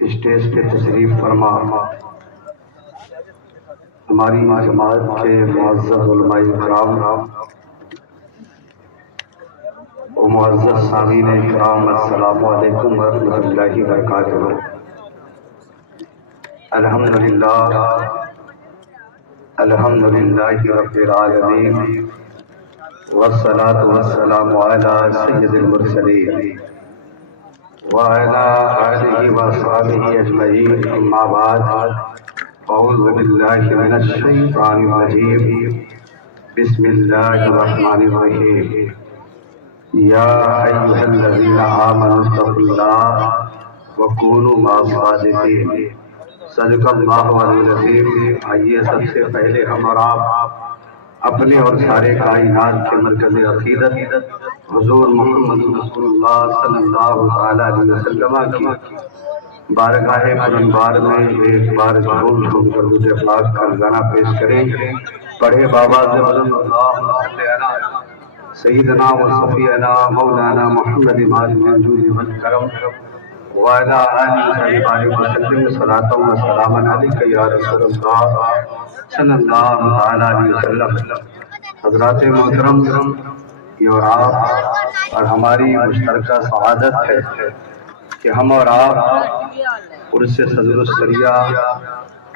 Stage پہ تشریف فرما ہماری جماعت کے معزز علماء کرام و معزز سامعین کرام، السلام علیکم ورحمۃ اللہ وبرکاتہ۔ الحمدللہ رب العالمین، والصلاة والسلام علی سید المرسلین وعلی آلہ وصحبہ اجمعین، اما بعد، اعوذ باللہ من الشیطان الرجیم، بسم اللہ الرحمن الرحیم۔ یا ایھا الذین آمنوا اتقوا اللہ وکونوا مع الصادقین۔ صدق اللہ علیہ العظیم۔ آئیے سب سے پہلے ہم اور آپ اپنے اور سارے کائنات کے مرکز عقیدت حضور محمد رسول اللہ صلی اللہ علیہ وسلم کی بارگاہ بلندبار میں ایک بار ضرور جھوم کر درود پاک کا گانا پیش کریں۔ پڑھے بابا سے بلند اللہم صلی علی سیدنا و صفینا مولانا محمد ماجد الجود والکرم وعلی آلہ وسلم، صلاۃ و سلام علیک یا رسول اللہ صلی اللہ علیہ وسلم۔ حضرات محترم، یہ اور آپ اور ہماری مشترکہ سعادت ہے کہ ہم اور آپ عرس صدر السریہ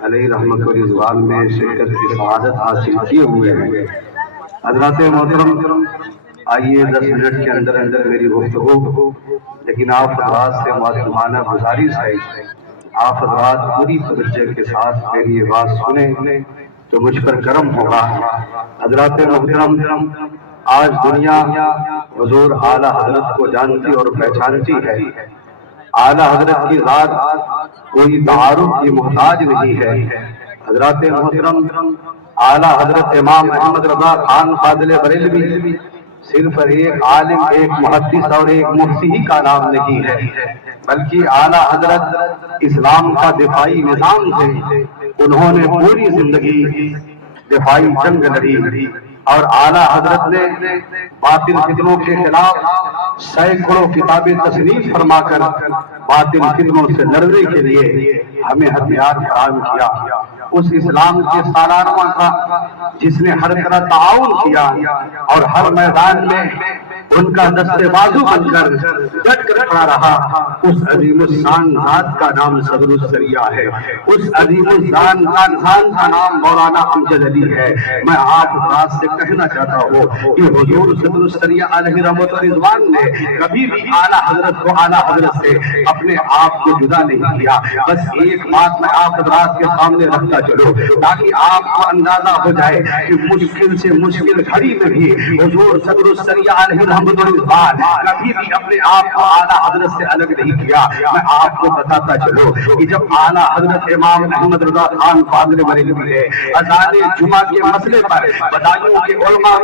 علیہ رحمت و رضوان میں شرکت کی سعادت حاصل کیے ہوئے ہیں۔ حضرات محترم، آئیے 10 منٹ کے اندر میری گفتگو، لیکن آپ حضرات سے معذرانہ گزارش ہے، آپ حضرات پوری توجہ کے ساتھ میری یہ بات سنیں تو مجھ پر کرم ہوگا۔ حضرات محترم، آج دنیا حضور اعلیٰ حضرت کو جانتی اور پہچانتی ہے۔ اعلیٰ حضرت کی ذات کوئی تعارف کی محتاج نہیں ہے۔ حضرات محترم، اعلیٰ حضرت امام احمد رضا خان فاضل بریلوی صرف ایک عالم، ایک محدث اور ایک مفتی ہی کا نام نہیں ہے، بلکہ اعلیٰ حضرت اسلام کا دفاعی نظام تھے۔ انہوں نے پوری زندگی دفاعی جنگ لڑی اور اعلیٰ حضرت نے باطل فتنوں کے خلاف سینکڑوں کتابیں تصنیف فرما کر باطل فتنوں سے لڑنے کے لیے ہمیں ہتھیار فراہم کیا۔ اس اسلام کے سالارواں کا جس نے ہر طرح تعاون کیا اور ہر میدان میں ان کا دستے بازو بن کر ڈٹ کر کھڑا رہا، اس عظیم الشان ذات کا نام صدر السریہ ہے۔ اس عظیم الشان ذات کا نام مولانا امجد علی ہے۔ میں آپ حضرات سے کہنا چاہتا ہوں کہ حضور صدر السریہ علیہ رحمت و رضوان نے کبھی بھی اعلیٰ حضرت کو اعلیٰ حضرت سے اپنے آپ کو جدا نہیں کیا۔ بس ایک بات میں آپ حضرات کے سامنے رکھتا چلو تاکہ آپ کو اندازہ ہو جائے کہ مشکل سے مشکل گھڑی میں بھی حضور صدر السریہ علیہ رحمت و رضوان کبھی بھی اپنے آپ کو اعلیٰ حضرت سے الگ نہیں کیا۔ میں آپ کو بتاتا چلو کہ جب اعلیٰ حضرت امام احمد رضا خان فاضل بریلوی نے اذان جمعہ کے مسئلے پر بدایوں کے علماء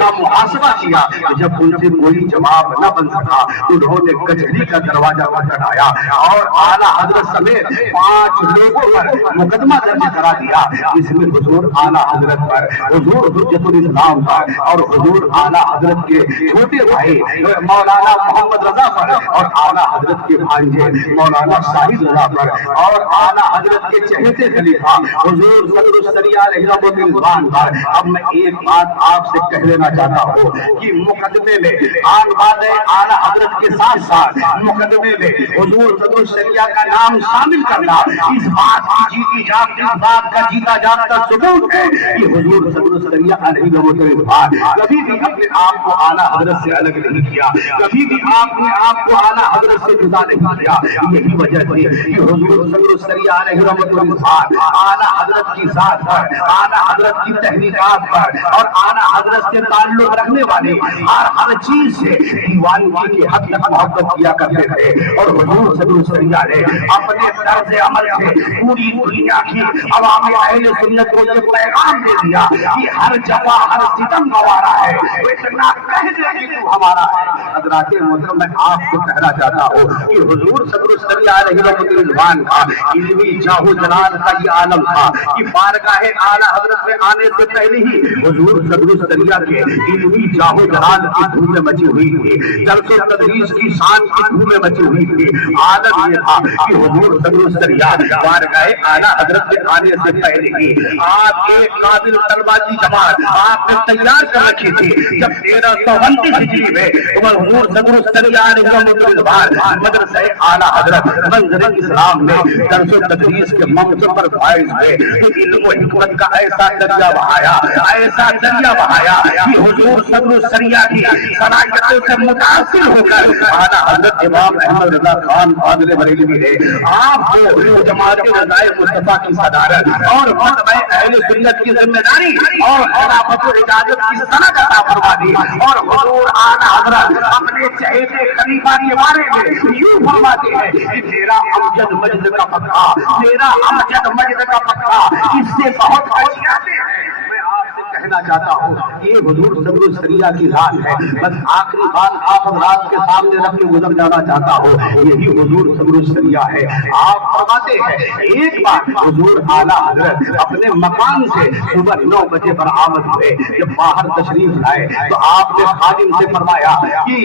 کا محاسبہ کیا، جب ان سے کوئی جواب نہ بن سکا تو انہوں نے کچہری کا دروازہ کھٹکھٹایا اور اعلیٰ حضرت سمیت 5 لوگوں پر مقدمہ درج کرا دیا، جس میں حضور اعلیٰ حضرت پر، حضور حجت الاسلام پر اور حضور اعلیٰ حضرت کے چھوٹے بھائی مولانا محمد رضا پر اور اعلیٰ حضرت کے بھانجے مولانا شاہد رضا پر اور اعلیٰ حضرت کے چہیتے خلیفہ حضور صدر السریہ علیہ رحمت و رضوان پر۔ اب میں ایک بات آپ سے کہہ لینا چاہتا ہوں کہ مقدمے میں اعلیٰ حضرت کے ساتھ ساتھ مقدمے میں حضور صدر السریہ کا نام شامل کرنا اس بات کا جیتا جاگتا ثبوت ہے کہ حضور صدر السریہ علیہ رحمت و رضوان کبھی بھی اپنے آپ کو اعلیٰ حضرت سے الگ نہیں کیا، کبھی بھی آپ نے آپ کو اعلیٰ حضرت سے جدا نہیں کیا۔ یہی وجہ تھی کہ حضور صدر السریہ علیہ رحمت و رضوان اعلیٰ حضرت کی ذات پر، اعلیٰ حضرت کی تحریکات پر اور اعلیٰ حضرت سے تعلق رکھنے والے ہر چیز سے دیوانگی کے حد تک محبت کیا کرتے تھے۔ اور حضور صدر السریہ نے اپنے طرز عمل سے پوری دنیا کی عوام اہل سنت کو یہ پیغام دے دیا کہ ہر جگہ ہر ستم گوارا ہے، اتنا کہنے کی ہمارا ہے۔ حضرات محترم، میں آپ کو کہنا چاہتا ہوں کہ حضور صدر السریہ علیہ رضوان کا علمی جاہ و جلال کا یہ عالم تھا کہ بارگاہ اعلیٰ حضرت میں آنے سے پہلے ہی حضور صدر السریہ کے علمی جاہ و جلال کی دھومیں مچی ہوئی تھی، درس و تدریس کی شان کی دھومیں مچی ہوئی تھی۔ عالم یہ تھا کہ حضور صدر السریہ بارگاہ اعلیٰ حضرت میں آنے سے پہلے ہی آپ ایک قابل طلبہ کی جماعت آپ نے تیار کر رکھی تھی۔ جب 1329 ہجری میں حضور صدر السریہ علیہ رضوان مدرسہ اعلیٰ حضرت منظر اسلام میں درس و تدریس کے منصب پر فائز ہوئے تو علم و حکمت کا ایسا دریا بہایا کہ حضور صدر السریہ کی صلاحیتوں سے متاثر ہو کر اعلیٰ حضرت امام احمد رضا خان فاضل بریلوی نے آپ کو جماعت رضائے مصطفیٰ کی صدارت اور مجمع اہل سنت کی ذمہ داری اور خلافت و اجازت کی سند عطا فرما دی۔ اور حضور اعلیٰ حضرت اپنے چہیتے خلیفہ کے بارے میں یوں فرماتے ہیں کہ میرا امجد مجد کا پتھا، میرا امجد مجد کا پتھا اس سے بہت اچھی آتے ہیں۔ میں آپ سے کہنا چاہتا ہوں کہ یہ حضور صدر السریہ کی ذات ہے۔ بس آخری بات آپ حضرات کے سامنے رکھ کے گزر جانا چاہتا ہوں، یہی حضور صدر السریہ ہے۔ آپ فرماتے ہیں ایک بار حضور اعلیٰ حضرت اپنے مکان سے صبح 9 بجے برآمد ہوئے۔ جب باہر تشریف لائے تو آپ نے خادم سے فرمایا کہ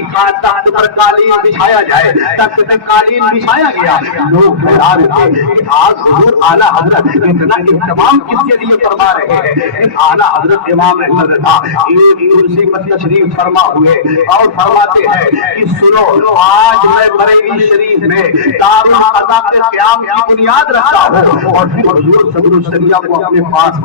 تخت پر قالین بچھایا جائے۔ تخت پہ قالین بچھایا گیا۔ لوگ حیران تھے کہ آج حضور اعلیٰ حضرت اتنا اہتمام کس کے لیے فرما رہے ہیں۔ اعلیٰ حضرت امام احمد رضا ایک کرسی پر تشریف فرما ہوئے اور فرماتے ہیں کہ سنو، آج میں بریلی شریف میں دارالقضا کے قیام کی بنیاد رکھتا ہوں۔ اور پھر حضور صدر السریہ کو اپنے پاس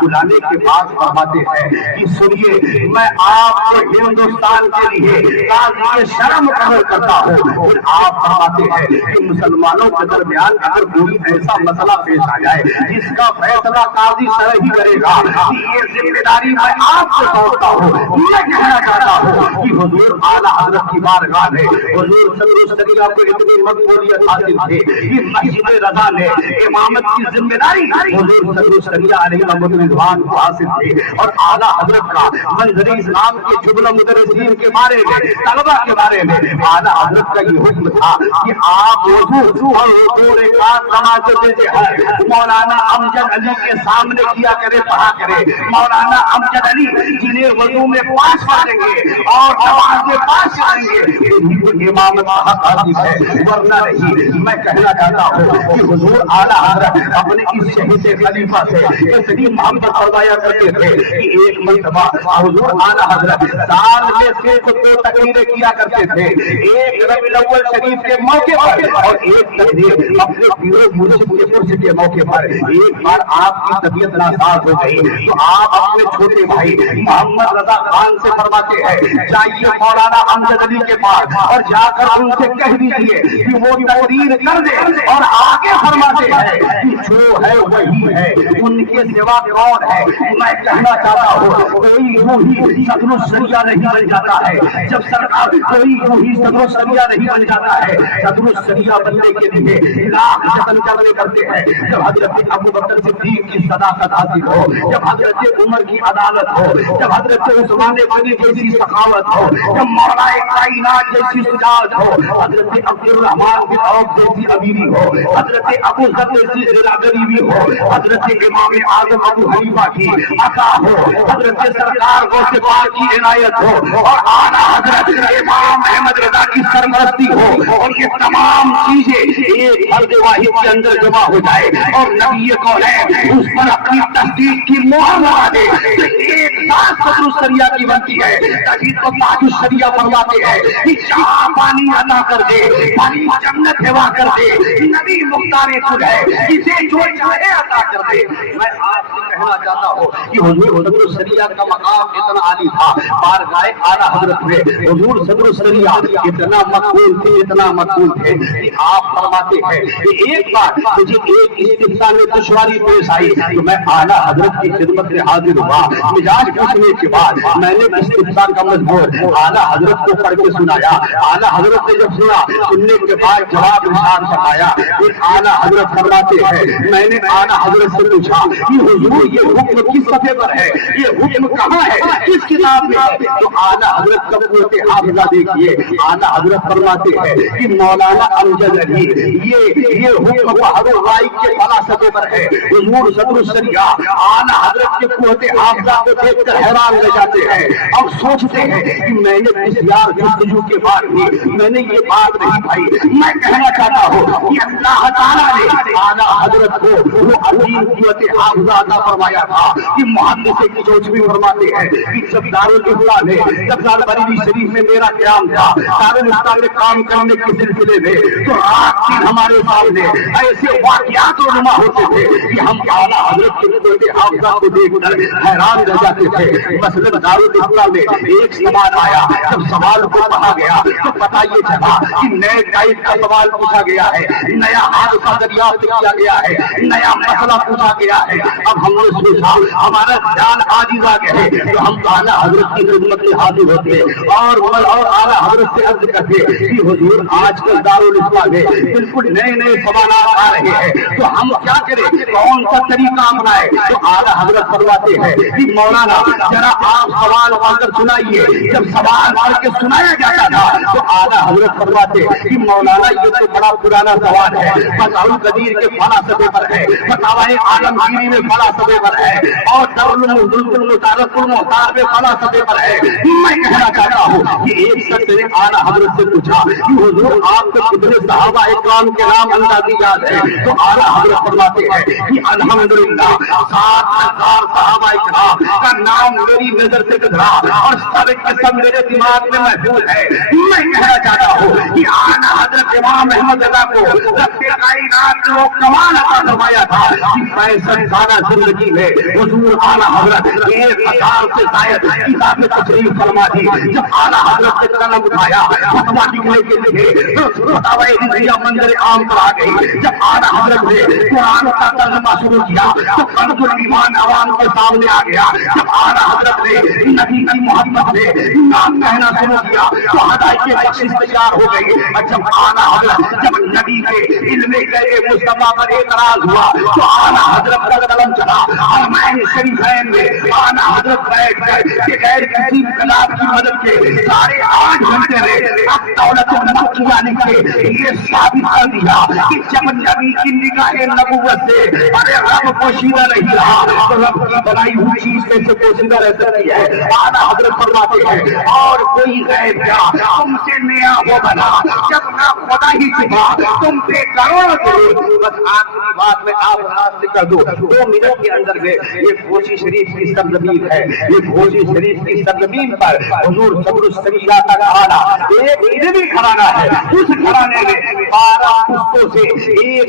بلانے کے بعد فرماتے ہیں کہ سنیے، میں آپ کو ہندوستان کے لیے قاضی شرع مقرر کرتا ہوں۔ اور آپ فرماتے ہیں کہ مسلمانوں کے درمیان اگر کوئی ایسا مسئلہ پیش آ جائے جس کا فیصلہ قاضی شرع ہی کرے گا، یہ ذمہ داری میں آپ کو سونپتا ہوں۔ میں کہنا چاہتا ہوں کہ حضور اعلیٰ حضرت کی بارگاہ میں حضور صدر السریہ کو اتنی مقبولیت حاصل تھی کہ مسجد رضا نے امامت کی ذمہ داری حضور صدر السریہ علیہ رضوان کو حاصل تھی۔ اور اعلیٰ حضرت کا منظر اسلام کے جملہ مدرسین کے بارے میں، طلبہ کے بارے میں اعلیٰ حضرت کا یہ حکم تھا کہ آپ وضو اور حضور ایک مولانا امجد علی کے سامنے کیا کرے، پڑھا کرے۔ مولانا امجد علی جنہیں وضو میں پاس پڑھیں گے اور نماز میں پاس پڑھیں گے، انہیں کو امامت کا حق حاصل ہے، ورنہ نہیں۔ میں کہنا چاہتا ہوں کہ حضور اعلیٰ حضرت اپنے اس شہید خلیفہ سے اتنی محبت فرمایا کرتے تھے کہ ایک مرتبہ حضور اعلیٰ حضرت سال میں صرف 2 تقریریں کیا کرتے تھے، ایک ربیع الاول شریف کے موقع پر اور ایک تقریر اپنے پیرو مرشد کے عرس کے موقع پر۔ ایک بار آپ کی طبیعت ناساز ہو گئی تو آپ اپنے چھوٹے بھائی محمد رضا خان سے فرماتے ہیں جائیے مولانا امجد علی کے پاس اور جا کر ان سے کہہ دیجیے کہ وہ تقریر کر دے۔ اور آگے فرماتے ہیں کہ جو ہے وہی ہے، ان کے سوا کون ہے۔ میں کہنا چاہتا ہوں کوئی یوں ہی صدر السریہ نہیں بن جاتا ہے، جب سرکار کوئی یوں ہی صدر السریہ نہیں بن جاتا ہے۔ صدر السریہ بننے کے لیے لاکھ جتن کرنے پڑتے ہیں۔ جب حضرت ابو بکر صدیق کی صداقت حاصل ہو، جب حضرت عمر کی عدالت ہو، جب حضرت عثمان غنی جیسی سخاوت ہو، جب مولا کائنات جیسی شجاعت ہو، حضرت عبد الرحمن بن عوف جیسی امیری ہو، حضرت ابو ذر جیسی غریبی ہو، حضرت امام اعظم ابو حنیفہ کی عطا ہو، حضرت سرکار غوث پاک کی عنایت ہو، اور اعلیٰ حضرت امام احمد رضا کی سرپرستی ہو، اور یہ تمام چیزیں ایک فرد واحد کے اندر جمع ہو جائے اور نبی کونین اس پر اپنی تصدیق کی مہر لگا دے تو ایک ساتھ صدر السریہ کی بنتی ہے۔ تجید کو تاج السریہ فرماتے ہیں کہ جہاں پانی عطا کر دے، پانی جنت ہوا کر دے، نبی مختار کل ہے، اسے جو چاہے عطا کر دے۔ میں آپ سے کہنا چاہتا ہوں کہ حضور صدر السریہ کا مقام اتنا عالی تھا، بارگاہ اعلیٰ حضرت میں حضور صدر السریہ اتنا مقبول تھے، اتنا مقبول تھے کہ آپ فرماتے ہیں کہ ایک بار مجھے ایک استفسار میں دشواری پیش آئی تو میں اعلیٰ حضرت کی خدمت میں حاضر ہوا۔ مزاج پوچھنے کے بعد میں نے استفسار کا مضمون اعلیٰ حضرت کو پڑھ کے سنایا۔ اعلیٰ حضرت نے جب سنا، سننے کے بعد جواب ارشاد فرمایا۔ پھر اعلیٰ حضرت فرماتے ہیں میں نے اعلیٰ حضرت سے پوچھا کہ حضور یہ حکم کس صفحے پر ہے، یہ حکم کہاں ہے، کس کتاب میں ہے؟ تو اعلیٰ حضرت کا قوت حافظہ دیکھیے، اعلیٰ حضرت فرماتے ہیں کہ مولانا امجد علی یہ حکم بہر الرائی کے فلاسفے پر ہے۔ حضور صدر الشریعہ اعلیٰ حضرت کے قوت حافظہ کو دیکھ کر حیران رہ جاتے ہیں اور سوچتے ہیں کہ میں نے بسیار جستجو کے بعد بھی میں نے یہ بات نہیں پائی۔ میں کہنا چاہتا ہوں کہ اللہ تعالیٰ نے اعلیٰ حضرت کو وہ عظیم قوت حافظہ عطا فرمایا تھا کہ محدث کی سوچ بھی فرماتے ہیں کہ جب دارالفتہ میں جب بریلی شریف میں میرا قیام تھا، دارالفتہ میں کام کرنے کے سلسلے میں، تو رات دن ہمارے سامنے ایسے واقعات رونما ہوتے تھے کہ ہم اعلیٰ حضرت کے قوت حافظہ کو دیکھ کر حیران رہ جاتے تھے۔ مثلاً دارالفتہ میں ایک سوال آیا، جب سوال کو پڑھا گیا تو پتہ یہ چلا کہ نئے ٹائپ کا سوال پوچھا گیا ہے، نیا حادثہ دریافت کیا گیا ہے، نیا مسئلہ پوچھا گیا ہے۔ اب ہم نے سوچا، ہمارا خیال عاجز آ گئے تو ہم اعلیٰ حضرت کی خدمت میں حاضر ہوتے اور اعلیٰ حضرت سے عرض کرتے کہ حضور آج کل دارالاسلام میں بالکل نئے نئے سوالات آ رہے ہیں، تو ہم کیا کریں، کون سا طریقہ اپنائیں؟ تو اعلیٰ حضرت فرماتے ہیں کہ مولانا ذرا آپ سوال پڑھ کر سنائیے۔ جب سوال پڑھ کے سنایا جاتا تھا تو اعلیٰ حضرت فرماتے کہ مولانا یہ تو بڑا پرانا سوال ہے، فتح القدیر کے فلاسفے پر ہے، فتاوی عالمگیری میں فلاسفے پر ہے، اور المطارق المختار میں فلاسفے پر ہے۔ میں کہنا چاہتا ہوں کہ ایک شخص نے اعلیٰ حضرت سے پوچھا کہ حضور آپ کو کتنے صحابہ اکرام کے نام اندازی یاد ہے؟ تو اعلیٰ حضرت فرماتے ہیں کہ الحمدللہ 7,000 صحابہ اکرام کا نام میری نظر سے گزرا اور سب کے سب میرے دماغ میں محفوظ ہے۔ میں کہنا چاہتا ہوں کہ اعلیٰ حضرت امام احمد رضا کو رب کائنات نے وہ کمال عطا فرمایا تھا کہ 65 سالہ زندگی میں حضور اعلیٰ حضرت 1,000 سے زائد کتاب میں تشریف فرما دی۔ جب اعلیٰ حضرت نے قلم اٹھایا فتویٰ لکھنے کے لیے فتاوی ہندیہ منظر عام پر آ گئی۔ جب اعلیٰ حضرت نے قرآن کا ترجمہ شروع کیا تو کنز الایمان عوام کے سامنے آ گیا۔ جب اعلیٰ حضرت نے نبی کی محبت سے نام کہنا شروع کیا تو ہدایت کی بخشش تیار ہو گئی۔ اور جب اعلیٰ حضرت جب نبی کے علم غیب مصطفیٰ پر اعتراض ہوا تو اعلیٰ حضرت کا قلم چلا۔ حرمین شریفین میں اعلیٰ حضرت بیٹھ کر کہ غیر کسی کتاب کی مدد کے سارے 8 گھنٹے میں اب دولت مکیہ لکھے یہ ثابت کر دیا کہ جب نبی کی نگاہ نبوت سے ارے رب پوشیدہ نہیں رہا تو رب کی بنائی ہوئی چیز میں سے پوشیدہ رہ سکتی ہے۔ اعلیٰ حضرت فرماتے ہیں اور کوئی غیب کیا تم سے نیا ہو بنا جب نہ خدا ہی چھپا تم پہ کروڑ کرو۔ بس آخری بات میں آپ ہاتھ سے کر دو 2 منٹ کے اندر میں یہ گھوسی شریف کی سرزمین ہے، یہ گھوسی شریف کی سرزمین پر حضور صدر الشریعہ کا گھرانہ ایک علمی گھرانہ ہے۔ اس گھرانے میں 12 پشتوں سے ایک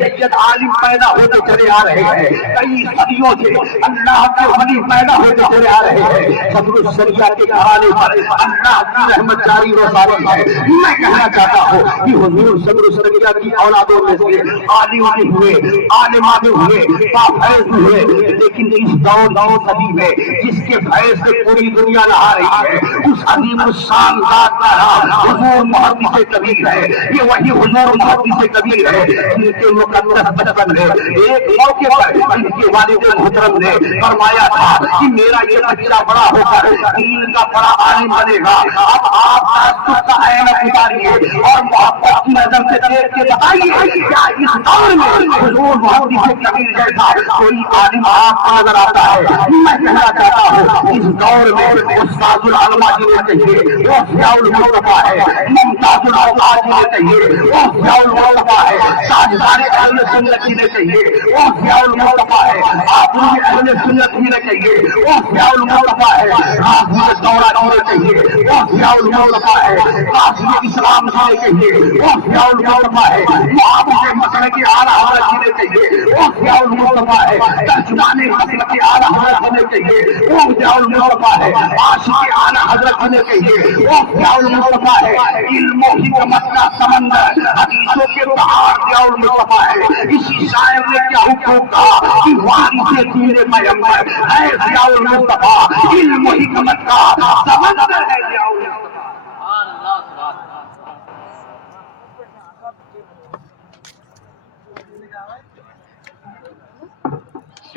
جید عالم پیدا ہوتے چلے آ رہے ہیں، کئی صدیوں سے اللہ کے ولی پیدا ہوتے چلے آ رہے ہیں۔ صدر الشریعہ کے گھرانے پر اللہ کی رحمت جاری و ساری ہے۔ میں کہنا چاہتا ہوں کہ حضور صدر الشریعہ کی اولادوں میں سے عالم بھی ہوئے، عالمہ بھی ہوئے، فیض بھی ہوئے، لیکن اس دور صدی میں جس کے فیض سے پوری دنیا نہا رہی ہے اس عظیم الشان ذات کا نام حضور محدث کبیر ہے۔ یہ وہی حضور محدث کبیر ہے جن کے مقدس بچپن میں ایک موقع پر ان کے والد محترم نے فرمایا تھا کہ میرا یہ بچہ بڑا ہو کر دین کا بڑا عالم بنے گا۔ اب آپ تعصب کا عینک اتاریے اور محبت کی نظر سے دیکھ کے بتائیے کیا اس دور میں حضور محدث کبیر جیسا کوئی عالم آپ کو نظر آتا ہے؟ میں کہنا چاہتا ہوں اس دور میں استاد العلماء جنہیں چاہیے وہ ضیاء المصطفیٰ ہے، ممتاز الاوقات جنہیں چاہیے وہ ضیاء المصطفیٰ ہے، تاجدار اہل سنت جنہیں چاہیے وہ ضیاء المصطفیٰ ہے، آخری اہل سنت جنہیں چاہیے وہ ضیاء المصطفیٰ ہے، راضی دورہ جنہیں چاہیے وہ ضیاء المصطفیٰ ہے، راضی اسلام جنہیں چاہیے وہ ضیاء المصطفیٰ ہے، محافظ مسلک اعلیٰ حضرت جنہیں چاہیے وہ ضیاء المصطفیٰ ہے، ترجمان مسلک اعلیٰ حضرت جنہیں چاہیے وہ ضیاء المصطفیٰ ہے، عاشق اعلیٰ حضرت جنہیں چاہیے وہ ضیاء المصطفیٰ ہے، علم و حکمت کا سمندر حدیثوں کے پہاڑ ضیاء المصطفیٰ ہے۔ اسی شاعر نے کیا حکم کہا کہ وارث دین پیغمبر ہے ضیاء المصطفیٰ، علم و حکمت کا سمندر ہے ضیاء المصطفیٰ۔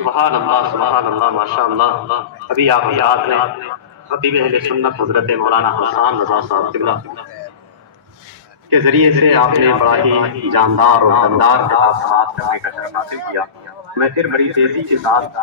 سبحان اللہ ماشاء اللہ. ابھی آپ حضرات نے خطیب اہل سنت حضرت مولانا حسان رضا صاحب قبلہ کے ذریعے سے آپ نے بڑا ہی جاندار اور دمدار خطاب سماعت کرنے کا شرف حاصل کیا. میں پھر بڑی تیزی کے ساتھ